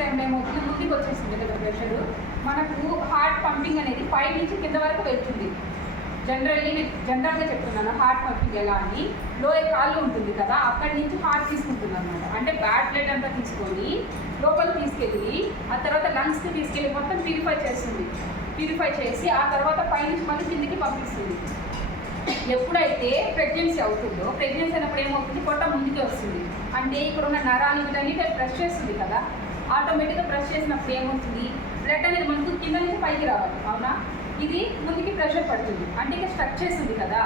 టైంలో ఏమవుతుంది, ముందుకు వచ్చేస్తుంది కదా ప్రెషర్. మనకు హార్ట్ పంపింగ్ అనేది పై నుంచి కింద వరకు వెళ్తుంది. జనరల్గా చెప్తున్నాను హార్ట్ పంపింగ్ ఎలా అని. లోయర్ కాళ్ళు ఉంటుంది కదా, అక్కడి నుంచి హార్ట్ తీసుకుంటుంది అనమాట. అంటే బ్యాడ్ బ్లడ్ అంతా తీసుకొని లోపలికి తీసుకెళ్ళి ఆ తర్వాత లంగ్స్కి తీసుకెళ్ళి మొత్తం ప్యూరిఫై చేస్తుంది. ప్యూరిఫై చేసి ఆ తర్వాత పై నుంచి మళ్ళీ కిందికి పంపిస్తుంది. ఎప్పుడైతే ప్రెగ్నెన్సీ అవుతుందో, ప్రెగ్నెన్సీ అయినప్పుడు ఏమవుతుంది, పొట్ట ముందుకే వస్తుంది. అంటే ఇక్కడ ఉన్న నరాలు వీటన్నిటి ప్రెస్ చేస్తుంది కదా, ఆటోమేటిక్గా ప్రెస్ చేసినప్పుడు ఏమవుతుంది, బ్లడ్ అనేది మనకు కింద నుంచి పైకి రావాలి. అవునా, ఇది ముందుకి ప్రెషర్ పడుతుంది. అంటే ఇక స్ట్రక్ చేస్తుంది కదా,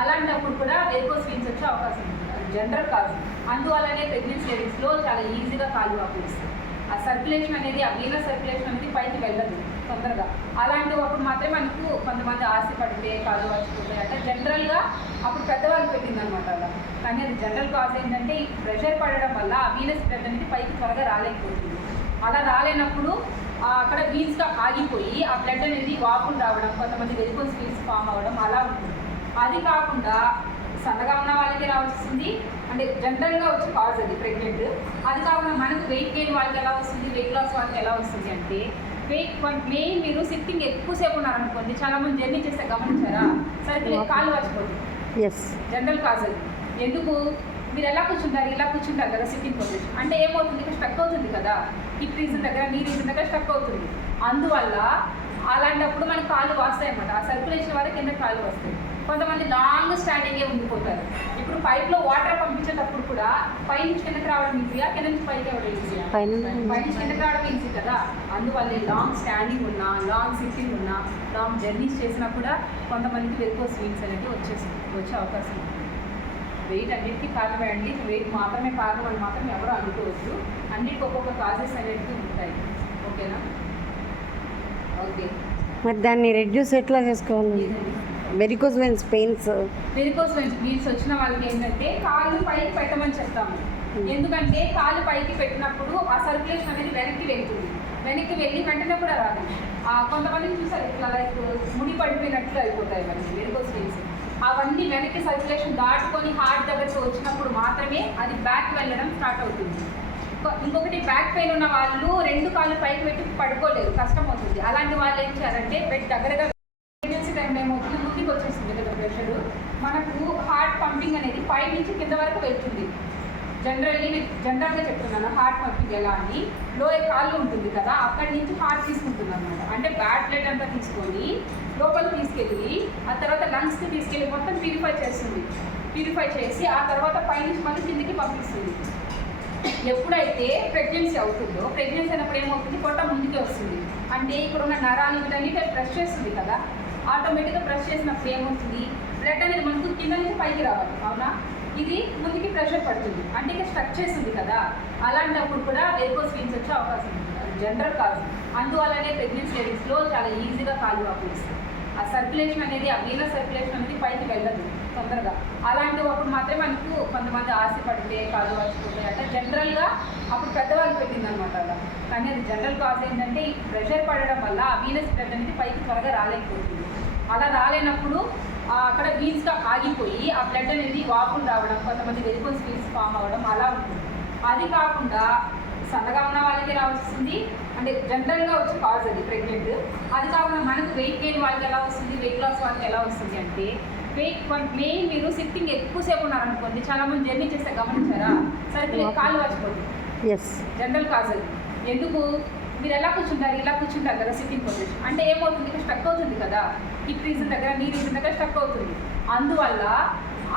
అలాంటప్పుడు కూడా వెరికోస్ వెయిన్స్ వచ్చే అవకాశం ఉంటుంది. అది జనరల్ కాదు. అందువల్లనే ప్రెగ్నెన్సీ లేడీస్లో చాలా ఈజీగా కాలు వాపుస్తుంది. ఆ సర్క్యులేషన్ అనేది, ఆ వీనస్ సర్క్యులేషన్ అనేది పైకి వెళ్ళదు తొందరగా. అలాంటప్పుడు మాత్రమే మనకు కొంతమంది ఆశ పడితే కాలు వచ్చిపోతాయి అంటే జనరల్గా అప్పుడు పెద్దవాళ్ళు పెట్టిందనమాట అలా. కానీ అది జనరల్ కాజ్ ఏంటంటే ఈ ప్రెషర్ పడడం వల్ల ఆ వీనస్ బ్లడ్ అనేది పైకి త్వరగా రాలేకపోతుంది. అలా రాలేనప్పుడు అక్కడ వీన్స్గా ఆగిపోయి ఆ బ్లడ్ అనేది వాపులు రావడం, కొంతమంది వెరికోస్ వీన్స్ ఫామ్ అవ్వడం అలా ఉంటుంది. అది కాకుండా సన్నగా ఉన్న వాళ్ళకి ఎలా వస్తుంది అంటే జనరల్గా వచ్చే కాజ్ అది ప్రెగ్నెంట్. అది కాకుండా మనకు వెయిట్ గెయిన్ వాళ్ళకి ఎలా వస్తుంది, వెయిట్ లాస్ వాళ్ళకి ఎలా వస్తుంది అంటే మెయిన్ మీరు సిట్టింగ్ ఎక్కువసేపు ఉన్నారనుకోండి, చాలా మంది జర్నీ చేస్తే గమనించారా, సరే కాళ్ళు వచ్చిపోతుంది. జనరల్ కాజ్ అది. ఎందుకు, మీరు ఎలా కూర్చుంటారు, ఇలా కూర్చుంటారు కదా సిట్టింగ్ పొజిషన్, అంటే ఏమవుతుంది, ఇక్కడ స్ట్రక్ అవుతుంది కదా, హిప్ రీజన్ దగ్గర నీ రీజన్ దగ్గర స్ట్రక్ అవుతుంది. అందువల్ల అలాంటప్పుడు మనకు కాళ్ళు వస్తాయి అన్నమాట. ఆ సర్క్యులేషన్ వరకు కింద కాళ్ళు వస్తాయి. కొంతమంది లాంగ్ స్టాండింగే ఉండిపోతారు. ఇప్పుడు పైప్లో వాటర్ పంపించేటప్పుడు కూడా పై నుంచి కిందకి రావడం ఈజీయా, కింద నుంచి పైకి రావడం ఈజీయా? పై నుంచి కిందకి రావడం ఈజీ కదా. అందువల్ల లాంగ్ స్టాండింగ్ ఉన్నా, లాంగ్ సిట్టింగ్ ఉన్నా, లాంగ్ జర్నీస్ చేసినా కూడా కొంతమందికి వెరికోస్ వెయిన్స్ అనేవి వచ్చే అవకాశం ఉంది. వెయిట్ అన్నిటికీ కారణమే అండి. వెయిట్ మాత్రమే కారణం అని మాత్రం ఎవరో అనుకోవచ్చు. అన్నిటికీ ఒక్కొక్క కాజెస్ అనేవి ఉంటాయి. ఓకేనా? ఓకే, మరి దాన్ని రెడ్యూస్ ఎట్లా చేసుకోవాలి? వెరికోస్ వెయిన్స్ పెయిన్స్ వచ్చిన వాళ్ళకి ఏంటంటే కాళ్ళు పైకి పెట్టమని చెప్తాము. ఎందుకంటే కాళ్ళు పైకి పెట్టినప్పుడు ఆ సర్క్యులేషన్ అనేది వెనక్కి వెళ్తుంది. వెనక్కి వెళ్ళి వెంటనే కూడా రాదు. కొంతమందిని చూసారు ఇట్లా లైక్ ముడి పడిపోయినట్లు అయిపోతాయి మనకి వెరికోస్ వెయిన్స్. అవన్నీ వెనక్కి సర్క్యులేషన్ దాటుకొని హార్ట్ దగ్గరికి వచ్చినప్పుడు మాత్రమే అది బ్యాక్ వెళ్ళడం స్టార్ట్ అవుతుంది. ఇంకొకటి బ్యాక్ పెయిన్ ఉన్న వాళ్ళు రెండు కాళ్ళు పైకి పెట్టి పడుకోలేరు, కష్టం అవుతుంది. అలాంటి వాళ్ళు ఏం చేయాలంటే బెడ్ దగ్గరగా ప్రెగ్నెన్సీ టైంలో ఏమవుతుంది, ముందుకు వచ్చేస్తుంది కదా ప్రెషర్. మనకు హార్ట్ పంపింగ్ అనేది పై నుంచి కింద వరకు వెళ్తుంది. జనరల్గా చెప్తున్నాను హార్ట్ పంపింగ్ ఎలా అని. లోయర్ కాళ్ళు ఉంటుంది కదా, అక్కడి నుంచి హార్ట్ తీసుకుంటుంది అనమాట. అంటే బ్యాడ్ బ్లడ్ అంతా తీసుకొని లోపలికి తీసుకెళ్ళి ఆ తర్వాత లంగ్స్కి తీసుకెళ్ళి మొత్తం ప్యూరిఫై చేస్తుంది. ప్యూరిఫై చేసి ఆ తర్వాత పై నుంచి మళ్ళీ కిందికి పంపిస్తుంది. ఎప్పుడైతే ప్రెగ్నెన్సీ అవుతుందో, ప్రెగ్నెన్సీ అయినప్పుడు ఏమవుతుంది, పొట్ట ముందుకే వస్తుంది. అంటే ఇక్కడ ఉన్న నరాలు వీటన్నిటి ప్రెస్ చేస్తుంది కదా, ఆటోమేటిక్గా ప్రెస్ చేసినప్పుడు ఏమవుతుంది, బ్లడ్ అనేది మనకు కింద నుంచి పైకి రావాలి. అవునా, ఇది ముందుకి ప్రెషర్ పడుతుంది. అంటే ఇక స్ట్రక్ చేస్తుంది కదా, అలాంటప్పుడు కూడా వెరికోస్ వెయిన్స్ వచ్చే అవకాశం ఉంటుంది. అది జనరల్ కాదు. అందువల్లనే ప్రెగ్నెన్సీ లేడీస్లో చాలా ఈజీగా కాళ్ళు వాపుస్తుంది. ఆ సర్క్యులేషన్ అనేది, ఆ వీనస్ సర్క్యులేషన్ అనేది పైకి వెళ్ళదు తొందరగా. అలాంటప్పుడు మాత్రమే మనకు కొంతమంది ఆశ పడితే కాళ్ళు వచ్చిపోతాయి అంటే జనరల్గా అప్పుడు పెద్దవాళ్ళు పెట్టిందనమాట అలా. కానీ అది జనరల్ కాజ్ ఏంటంటే ఈ ప్రెషర్ పడడం వల్ల ఆ వీనస్ బ్లడ్ అనేది పైకి త్వరగా రాలేకపోతుంది. అలా రాలేనప్పుడు అక్కడ వీన్స్గా ఆగిపోయి ఆ బ్లడ్ అనేది వాపులు రావడం, కొంతమంది వెరికోస్ వెయిన్స్ ఫామ్ అవ్వడం అలా ఉంటుంది. అది కాకుండా సన్నగా ఉన్న వాళ్ళకి ఎలా వస్తుంది అంటే జనరల్గా వచ్చే కాజ్ అది ప్రెగ్నెంట్. అది కాకుండా మనకు వెయిట్ గెయిన్ వాళ్ళకి ఎలా వస్తుంది, వెయిట్ లాస్ వాళ్ళకి ఎలా వస్తుంది అంటే మెయిన్ మీరు సిట్టింగ్ ఎక్కువసేపు ఉన్నారనుకోండి, చాలా మంది జర్నీ చేస్తే గమనించారా, సరే కాళ్ళు వచ్చిపోతుంది. జనరల్ కాజ్ అది. ఎందుకు, మీరు ఎలా కూర్చుంటారు, ఇలా కూర్చుంటారు కదా సిట్టింగ్ పొజిషన్, అంటే ఏమవుతుంది, ఇక్కడ స్ట్రక్ అవుతుంది కదా, హిప్ రీజన్ దగ్గర నీ రీజన్ దగ్గర స్ట్రక్ అవుతుంది. అందువల్ల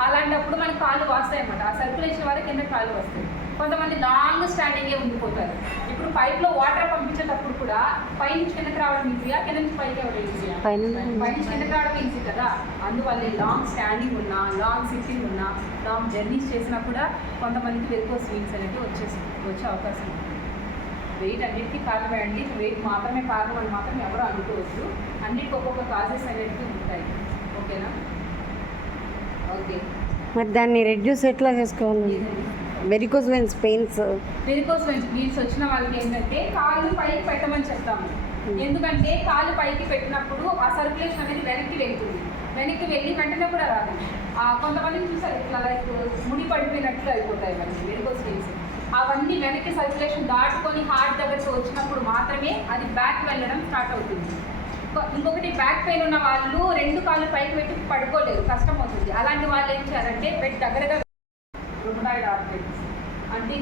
అలాంటప్పుడు మనకు కాళ్ళు వస్తాయి అన్నమాట. ఆ సర్క్యులేషన్ వరకు కింద కాళ్ళు వస్తాయి. కొంతమంది లాంగ్ స్టాండింగే ఉండిపోతారు. ఇప్పుడు పైప్లో వాటర్ పంపించేటప్పుడు కూడా పై నుంచి కిందకి రావడం ఈజీయా, కింద నుంచి పైకి రావడం ఈజీయా? పై నుంచి కిందకి రావడం ఈజీ కదా. అందువల్ల లాంగ్ స్టాండింగ్ ఉన్నా, లాంగ్ సిట్టింగ్ ఉన్నా, లాంగ్ జర్నీస్ చేసినా కూడా కొంతమందికి వెరికోస్ వెయిన్స్ అనేవి వచ్చే అవకాశం ఉంది. వెయిట్ అన్నిటికీ కారణమే అండి. వెయిట్ మాత్రమే కారణం అని మాత్రం ఎవరో అనుకోవచ్చు. అన్నిటికీ ఒక్కొక్క కాజెస్ అనేవి ఉంటాయి. ఓకేనా? ఓకే, మరి దాన్ని రెడ్యూస్ ఎట్లా చేసుకోవాలి? వెరికోస్ వెయిన్స్ వచ్చిన వాళ్ళకి ఏంటంటే కాళ్ళు పైకి పెట్టమని చెప్తాము. ఎందుకంటే కాళ్ళు పైకి పెట్టినప్పుడు ఆ సర్క్యులేషన్ అనేది వెనక్కి వెళ్తుంది. వెనక్కి వెళ్ళి వెంటనే కూడా రాదు. కొంతమందిని చూసారు ఇట్లా లైక్ ముడి పడిపోయినట్లు అయిపోతాయి మనకి వెరికోస్ వెయిన్స్. అవన్నీ వెనక్కి సర్క్యులేషన్ దాటుకొని హార్ట్ దగ్గరికి వచ్చి ఉన్నప్పుడు మాత్రమే అది బ్యాక్ వెళ్ళడం స్టార్ట్ అవుతుంది. ఇంకొకటి బ్యాక్ పెయిన్ ఉన్న వాళ్ళు 2 కాళ్ళు పైకి పెట్టి పడుకోలేరు, కష్టం అవుతుంది. అలాంటి వాళ్ళు ఏం చేయాలంటే బెడ్ దగ్గరగా రుమటాయిడ్ ఆర్థరైటిస్ అంటే